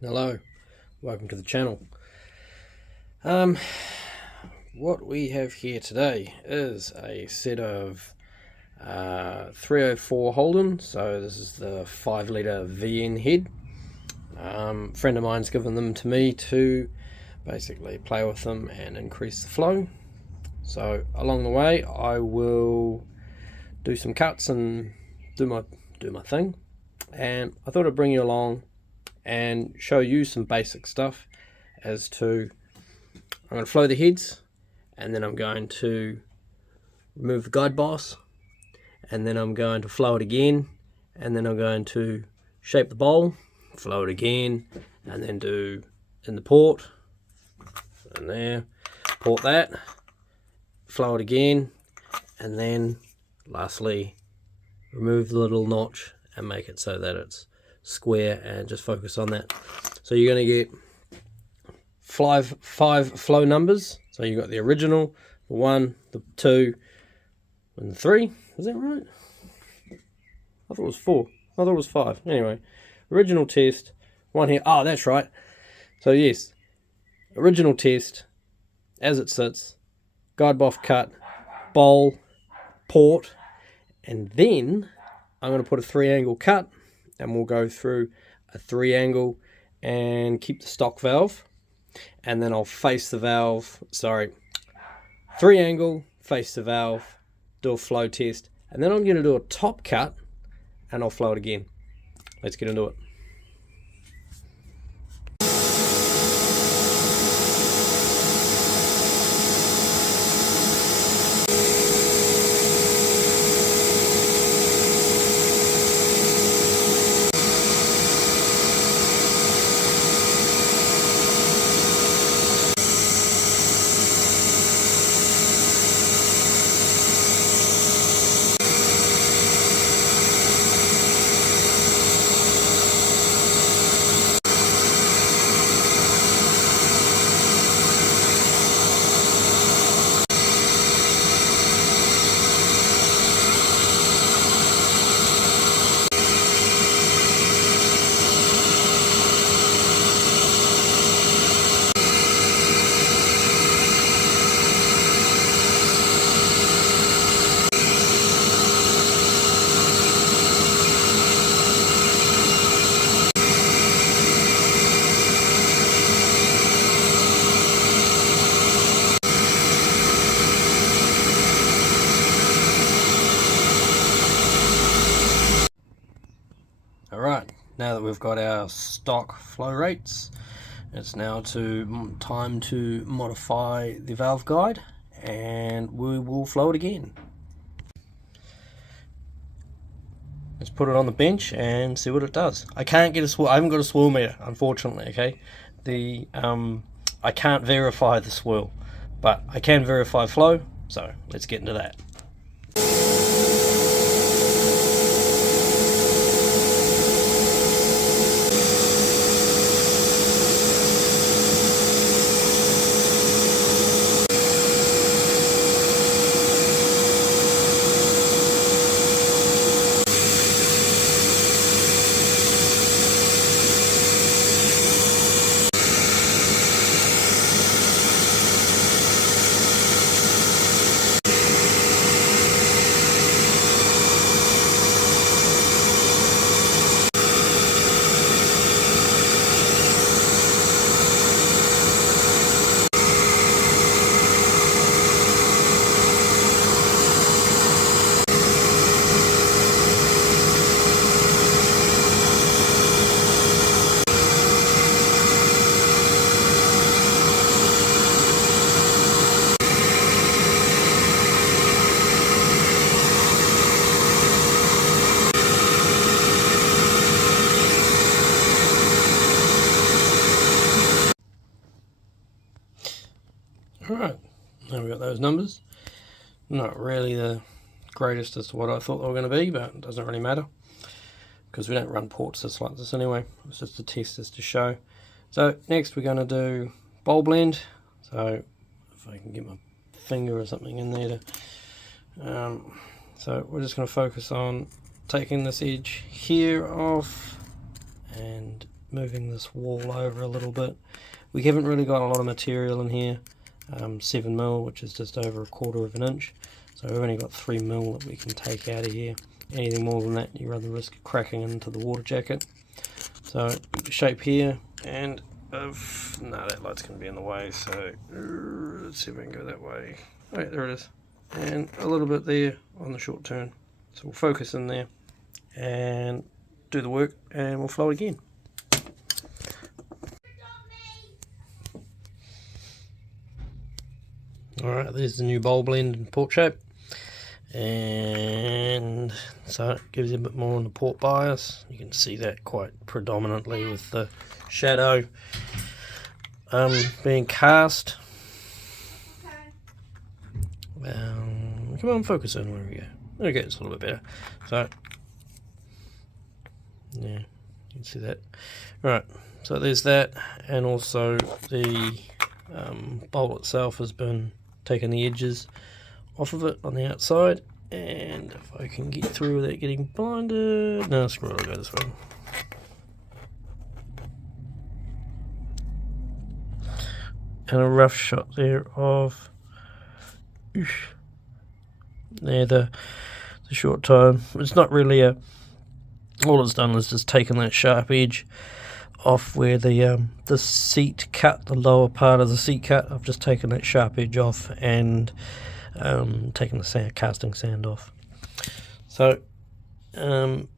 Hello, welcome to the channel. What we have here today is a set of 304 Holden. So this is the 5-litre VN head. Friend of mine's given them to me to basically play with them and increase the flow. So along the way I will do some cuts and do my thing, and I thought I'd bring you along and show you some basic stuff as to I'm going to flow the heads, and then I'm going to remove the guide boss, and then I'm going to flow it again, and then I'm going to shape the bowl, flow it again, and then do in the port, and there, port that, flow it again, and then lastly remove the little notch and make it so that it's square and just focus on that. So you're going to get five flow numbers. So you've got the original, the 1, the 2, and the 3. Is that right? I thought it was 4. I thought it was 5. Anyway, original test, 1 here. Oh, that's right. So yes, original test, as it sits, guide boff cut, bowl, port, and then I'm going to put a 3-angle cut, and we'll go through a 3-angle and keep the stock valve, and then I'll face the valve, 3-angle, face the valve, do a flow test, and then I'm going to do a top cut and I'll flow it again. Let's get into it. Alright, now that we've got our stock flow rates, it's now time to modify the valve guide, and we will flow it again. Let's put it on the bench and see what it does. I can't get a swirl. I haven't got a swirl meter, unfortunately. Okay, I can't verify the swirl, but I can verify flow. So let's get into that. Alright, now we've got those numbers. Not really the greatest as to what I thought they were going to be, but it doesn't really matter because we don't run ports like this anyway. It's just a test, just to show. So next we're going to do bowl blend. So if I can get my finger or something in there to, so we're just going to focus on taking this edge here off and moving this wall over a little bit. We haven't really got a lot of material in here. 7mm, which is just over 1/4 of an inch. So we've only got 3mm that we can take out of here. Anything more than that, you run the risk of cracking into the water jacket. So the shape here, and no, that light's going to be in the way. So let's see if we can go that way. Oh, yeah, there it is. And a little bit there on the short turn. So we'll focus in there and do the work, and we'll flow again. Alright, there's the new bowl blend and port shape, and so it gives you a bit more on the port bias. You can see that quite predominantly with the shadow being cast. Come on, focus in, where we go. There we go, it's a little bit better. So yeah, you can see that. Right, so there's that, and also the bowl itself has been taking the edges off of it on the outside, and if I can get through without getting blinded, no, screw it, I'll go this way. And a rough shot there of there, the short time. It's not really a, all it's done is just taken that sharp edge off where the seat cut, the lower part of the seat cut. I've just taken that sharp edge off and taken the casting sand off. So this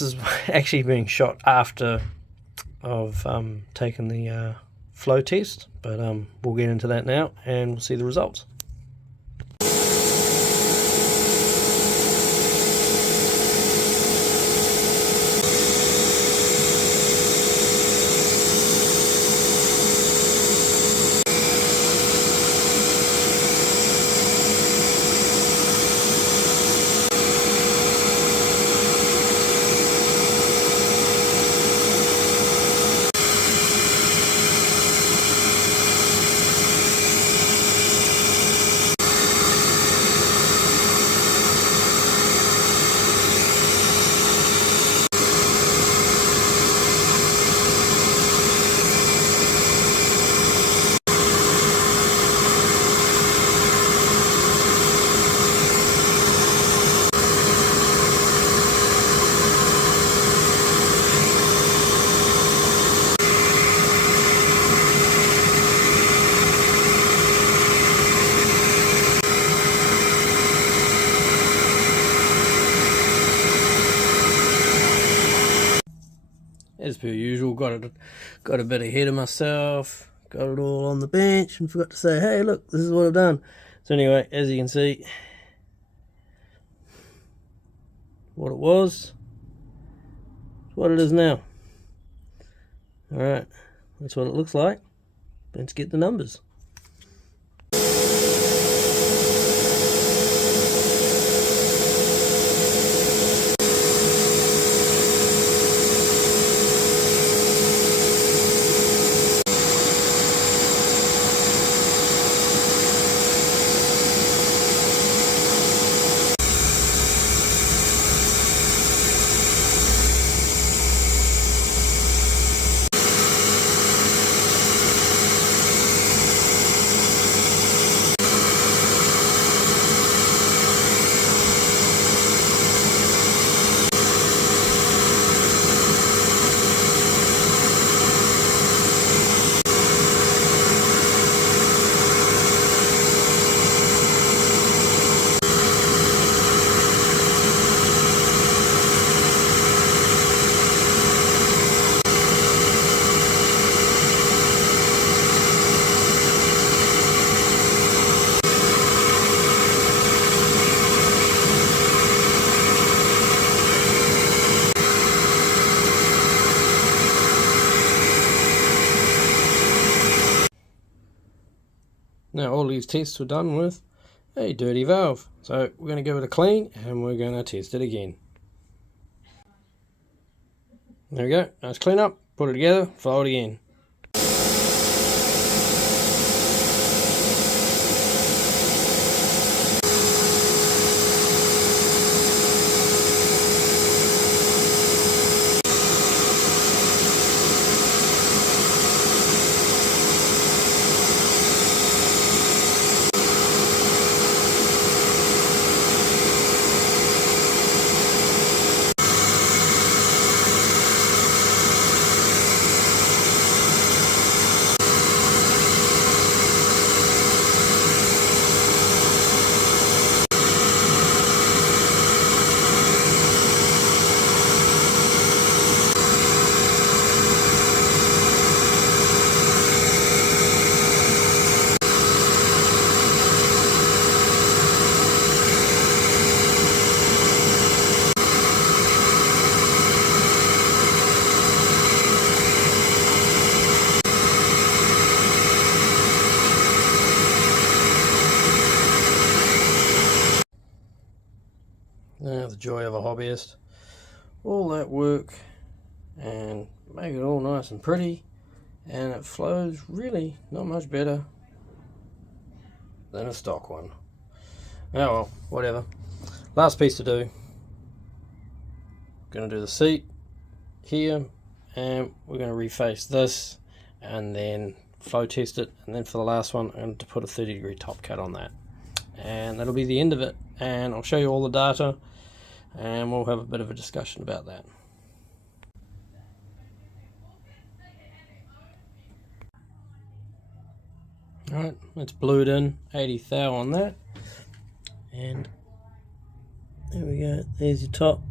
is actually being shot after I've taken the flow test, but we'll get into that now and we'll see the results. As per usual, got a bit ahead of myself, got it all on the bench and forgot to say, hey look, this is what I've done. So anyway, as you can see, what it was, what it is now. Alright, that's what it looks like. Let's get the numbers. Now all these tests were done with a dirty valve, so we're going to give it a clean and we're going to test it again. There we go, nice clean up, put it together, flow it again. joy of a hobbyist. All that work and make it all nice and pretty, and it flows really not much better than a stock one. Oh well, whatever. Last piece to do. Going to do the seat here, and we're going to reface this and then flow test it, and then for the last one I'm going to put a 30-degree top cut on that, and that'll be the end of it. And I'll show you all the data and we'll have a bit of a discussion about that. Alright, it's blued in, 80 thou on that, and there we go, there's your top.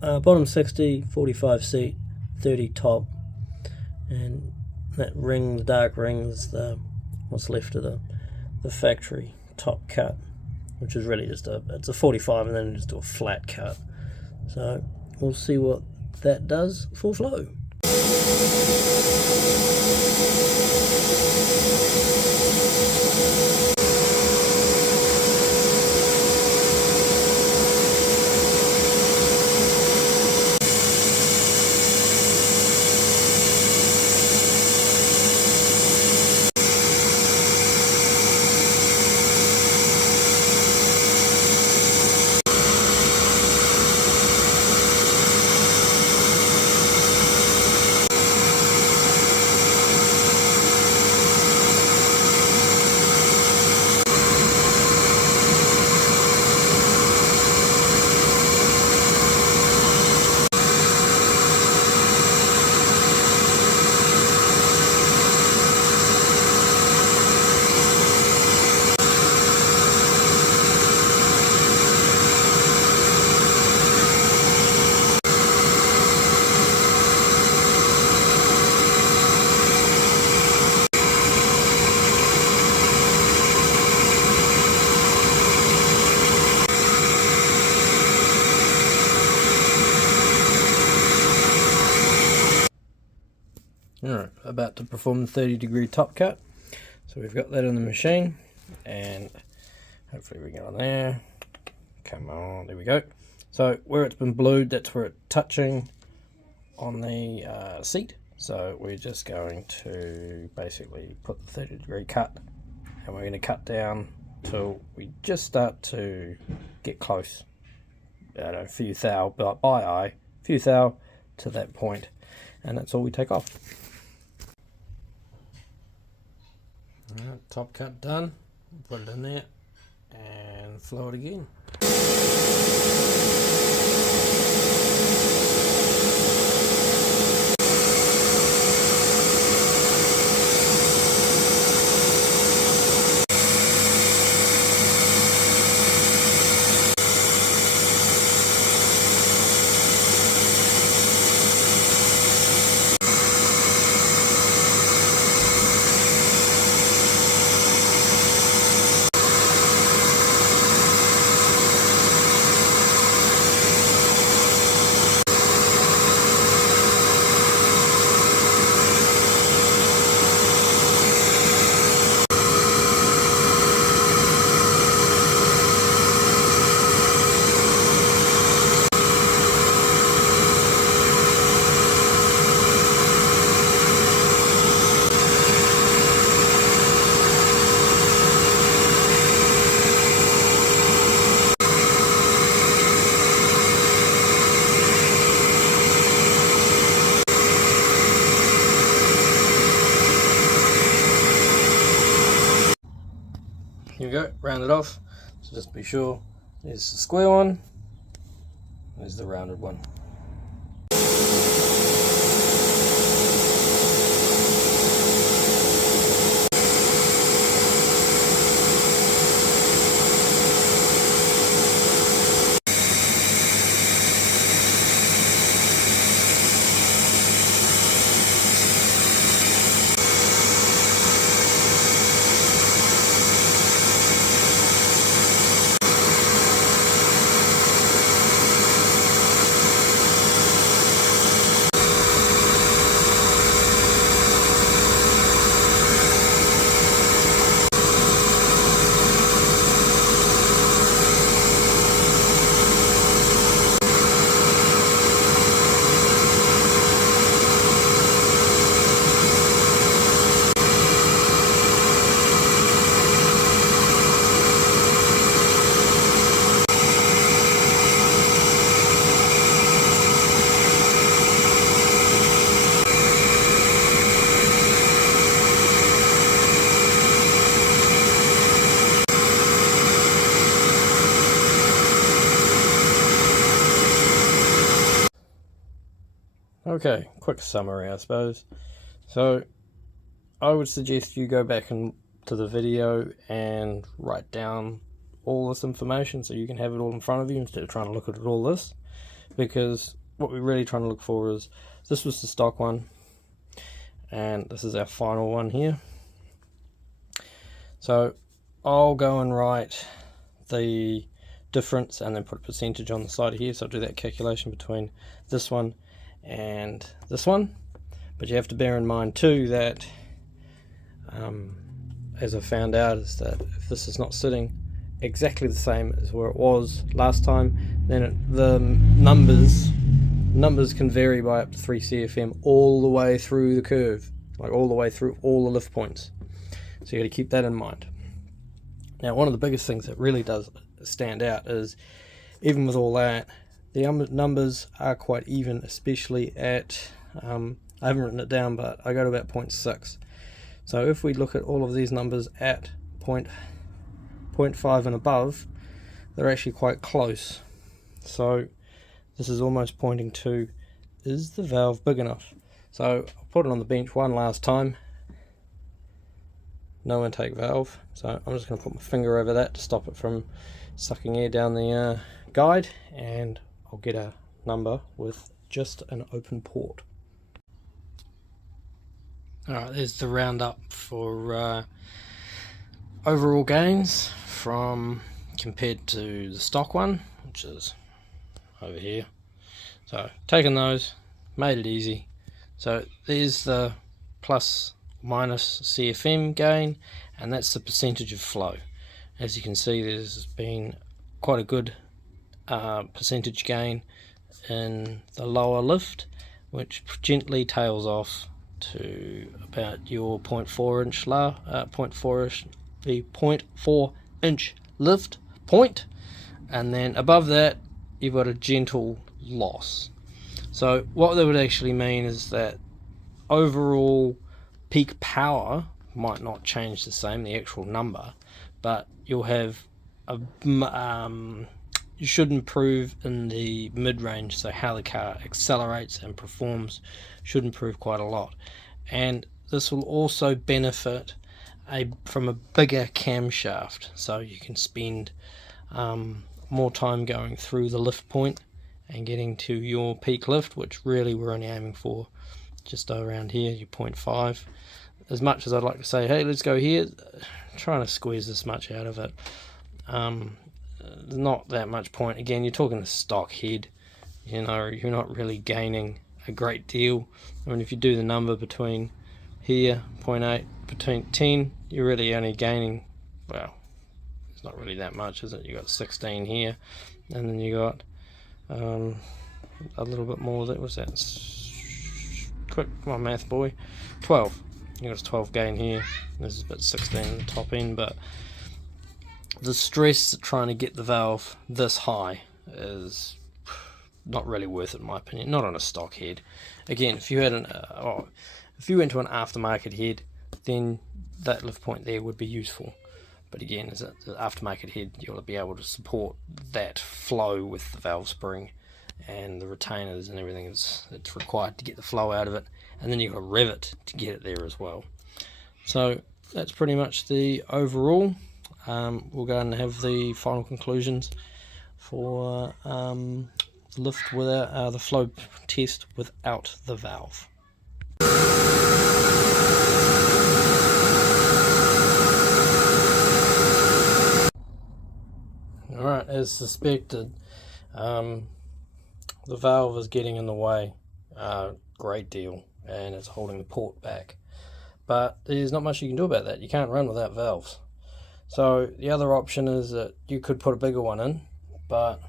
Bottom 60, 45 seat, 30 top, and that ring, the dark ring, is what's left of the factory top cut, which is really just it's a 45 and then just do a flat cut. So we'll see what that does for flow. Alright, about to perform the 30-degree top cut. So we've got that in the machine, and hopefully we get on there. Come on, there we go. So where it's been blued, that's where it's touching on the seat. So we're just going to basically put the 30-degree cut, and we're going to cut down till we just start to get close. I don't know, few thou, but by eye, few thou to that point, and that's all we take off. Alright, top cut done, put it in there and flow it again. Here we go, round it off. So just be sure, there's the square one, there's the rounded one. Okay, quick summary, I suppose. So I would suggest you go back to the video and write down all this information so you can have it all in front of you instead of trying to look at all this, because what we're really trying to look for is, this was the stock one and this is our final one here. So I'll go and write the difference and then put a percentage on the side here, so I'll do that calculation between this one and this one. But you have to bear in mind too that as I found out, is that if this is not sitting exactly the same as where it was last time, then the numbers can vary by up to 3 CFM all the way through the curve, like all the way through all the lift points. So you got to keep that in mind. Now, one of the biggest things that really does stand out is, even with all that, the numbers are quite even, especially at, I haven't written it down, but I go to about 0.6. So if we look at all of these numbers at 0.5 and above, they're actually quite close. So this is almost pointing to, is the valve big enough? So I'll put it on the bench one last time. No intake valve. So I'm just going to put my finger over that to stop it from sucking air down the guide, and I'll get a number with just an open port. Alright, there's the roundup for overall gains from compared to the stock one, which is over here. So taking those, made it easy. So there's the plus minus CFM gain, and that's the percentage of flow. As you can see, there's been quite a good percentage gain in the lower lift, which gently tails off to about your 0.4 inch the 0.4 inch lift point, and then above that you've got a gentle loss. So what that would actually mean is that overall peak power might not change the same, the actual number, but you'll have a you should improve in the mid-range, so how the car accelerates and performs should improve quite a lot. And this will also benefit from a bigger camshaft, so you can spend more time going through the lift point and getting to your peak lift, which really we're only aiming for just around here, your 0.5. As much as I'd like to say, hey, let's go here, trying to squeeze this much out of it, not that much point. Again, you're talking a stock head, you know, you're not really gaining a great deal. I mean, if you do the number between here, 0.8, between 10, you're really only gaining, well, it's not really that much, is it? You got 16 here, and then you got a little bit more. That was that. Quick, come on, math boy. 12. You got a 12 gain here. This is about 16 at the top end, but the stress trying to get the valve this high is not really worth it, in my opinion. Not on a stock head. Again, if you had if you went to an aftermarket head, then that lift point there would be useful. But again, as an aftermarket head, you'll be able to support that flow with the valve spring and the retainers and everything that's required to get the flow out of it, and then you've got a rivet to get it there as well. So that's pretty much the overall. We'll go and have the final conclusions for the lift without the flow test without the valve. Alright, as suspected, the valve is getting in the way a great deal, and it's holding the port back. But there's not much you can do about that. You can't run without valves. So the other option is that you could put a bigger one in, but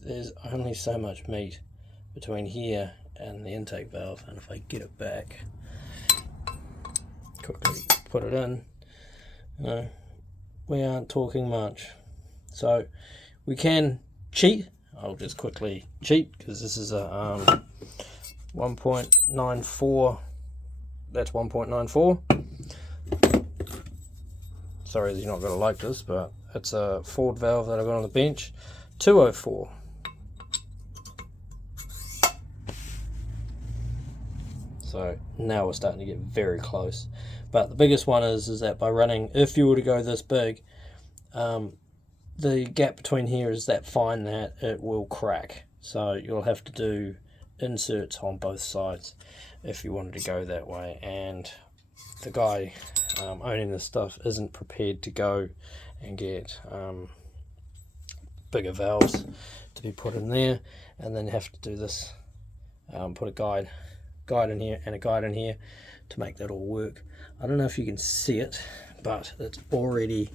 there's only so much meat between here and the intake valve, and if I get it back, quickly put it in, you know, we aren't talking much. So we can cheat. I'll just quickly cheat, because this is a 1.94, that's 1.94. Sorry, you're not going to like this, but it's a Ford valve that I got on the bench, 204. So now we're starting to get very close. But the biggest one is that by running, if you were to go this big, the gap between here is that fine that it will crack. So you'll have to do inserts on both sides if you wanted to go that way. And the guy owning this stuff isn't prepared to go and get bigger valves to be put in there, and then have to do this, put a guide in here and a guide in here to make that all work. I don't know if you can see it, but it's already,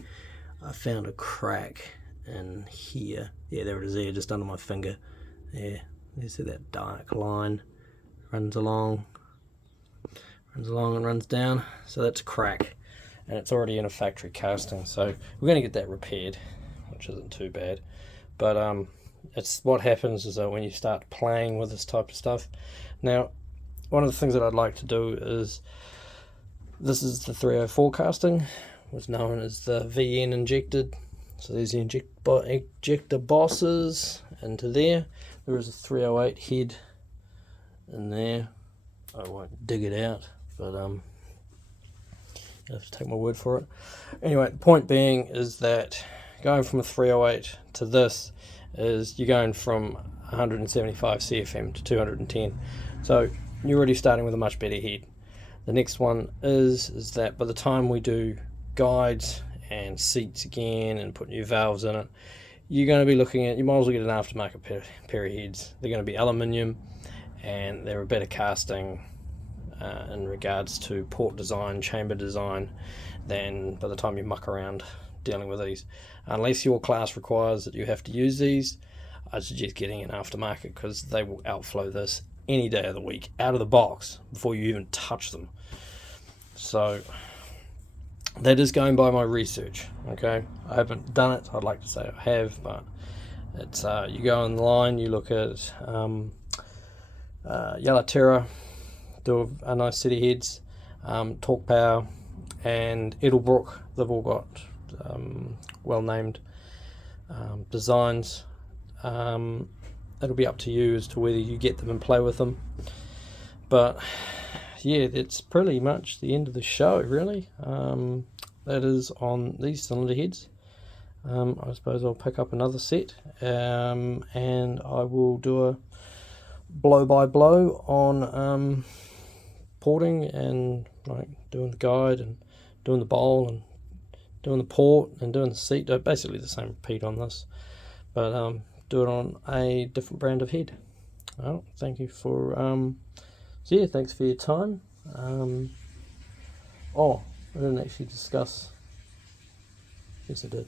I found a crack in here. Yeah, there it is there, just under my finger. There, you see that dark line runs along and runs down. So that's a crack, and it's already in a factory casting. So we're going to get that repaired, which isn't too bad. But it's what happens is that when you start playing with this type of stuff. Now, one of the things that I'd like to do is, this is the 304 casting, what's known as the VN injected. So there's the ejector bosses into there. There is a 308 head in there. I won't dig it out, but you have to take my word for it. Anyway, the point being is that going from a 308 to this is you're going from 175 CFM to 210. So you're already starting with a much better head. The next one is that by the time we do guides and seats again and put new valves in it, you're going to be looking at, you might as well get an aftermarket pair of heads. They're going to be aluminium, and they're a better casting in regards to port design, chamber design, than by the time you muck around dealing with these. Unless your class requires that you have to use these, I suggest getting an aftermarket, because they will outflow this any day of the week out of the box before you even touch them. So that is going by my research. Okay, I haven't done it. I'd like to say I have, but it's you go online, you look at Yellow Terra, do a nice city heads, Talk Power, and Edelbrook. They've all got well named designs. It'll be up to you as to whether you get them and play with them. But yeah, that's pretty much the end of the show, really. That is on these cylinder heads. I suppose I'll pick up another set, and I will do a blow by blow on porting, and like doing the guide and doing the bowl and doing the port and doing the seat. Basically the same repeat on this, but do it on a different brand of head. Well, thank you for so yeah, thanks for your time. Oh, I didn't actually discuss. Yes, I did.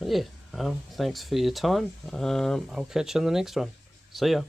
But yeah, thanks for your time. I'll catch you on the next one. See ya.